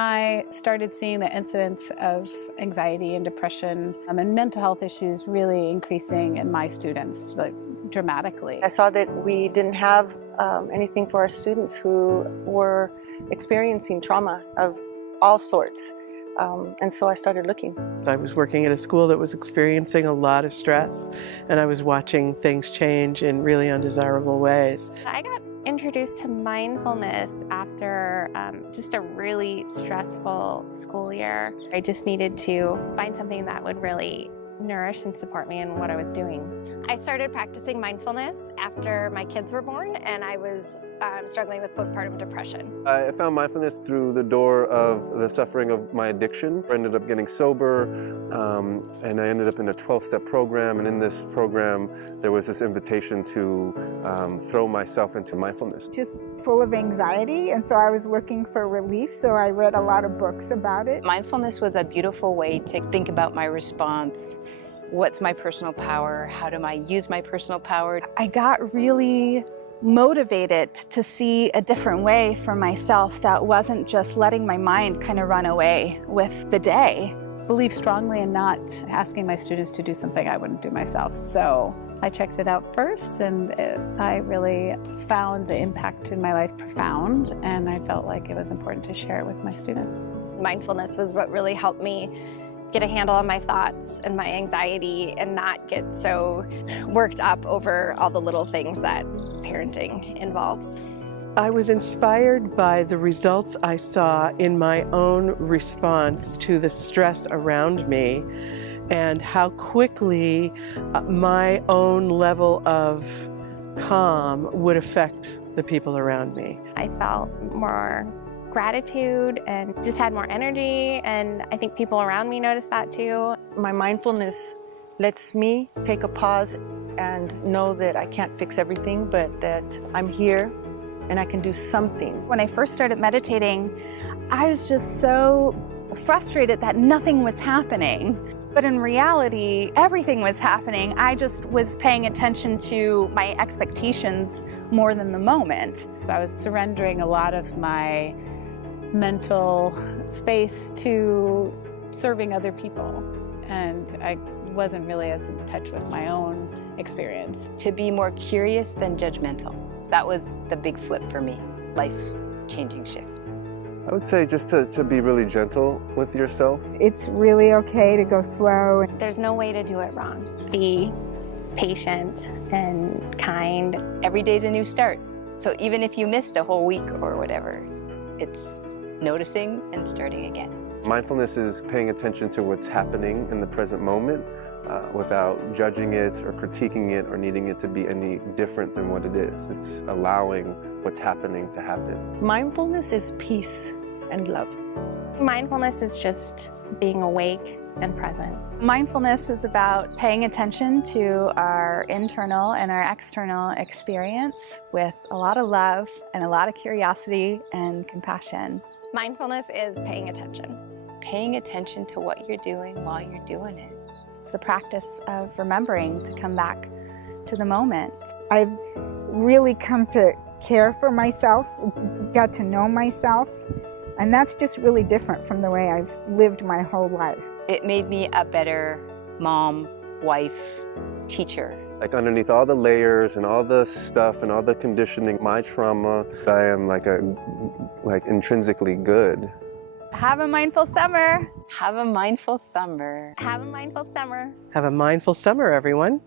I started seeing the incidence of anxiety and depression and mental health issues really increasing in my students, like dramatically. I saw that we didn't have anything for our students who were experiencing trauma of all sorts. And so I started looking. I was working at a school that was experiencing a lot of stress, and I was watching things change in really undesirable ways. I got introduced to mindfulness after just a really stressful school year. I just needed to find something that would really nourish and support me in what I was doing. I started practicing mindfulness after my kids were born, and I was struggling with postpartum depression. I found mindfulness through the door of the suffering of my addiction. I ended up getting sober, and I ended up in a 12-step program, and in this program there was this invitation to throw myself into mindfulness. Just full of anxiety, and so I was looking for relief, so I read a lot of books about it. Mindfulness was a beautiful way to think about my response. What's my personal power? How do I use my personal power? I got really motivated to see a different way for myself that wasn't just letting my mind kind of run away with the day. I believe strongly in not asking my students to do something I wouldn't do myself. So I checked it out first, and I really found the impact in my life profound, and I felt like it was important to share it with my students. Mindfulness was what really helped me get a handle on my thoughts and my anxiety and not get so worked up over all the little things that parenting involves. I was inspired by the results I saw in my own response to the stress around me and how quickly my own level of calm would affect the people around me. I felt more gratitude and just had more energy, and I think people around me noticed that too. My mindfulness lets me take a pause and know that I can't fix everything, but that I'm here and I can do something. When I first started meditating, I was just so frustrated that nothing was happening. But in reality, everything was happening. I just was paying attention to my expectations more than the moment. I was surrendering a lot of my mental space to serving other people, and I wasn't really as in touch with my own experience. To be more curious than judgmental. That was the big flip for me, life-changing shift. I would say just to be really gentle with yourself. It's really okay to go slow. There's no way to do it wrong. Be patient and kind. Every day's a new start. So even if you missed a whole week or whatever, it's noticing and starting again. Mindfulness is paying attention to what's happening in the present moment without judging it or critiquing it or needing it to be any different than what it is. It's allowing what's happening to happen. Mindfulness is peace and love. Mindfulness is just being awake and present. Mindfulness is about paying attention to our internal and our external experience with a lot of love and a lot of curiosity and compassion. Mindfulness is paying attention. Paying attention to what you're doing while you're doing it. It's the practice of remembering to come back to the moment. I've really come to care for myself, got to know myself, and that's just really different from the way I've lived my whole life. It made me a better mom, wife, teacher. Like underneath all the layers and all the stuff and all the conditioning, my trauma, I am like intrinsically good. Have a mindful summer. Have a mindful summer. Have a mindful summer. Have a mindful summer, everyone.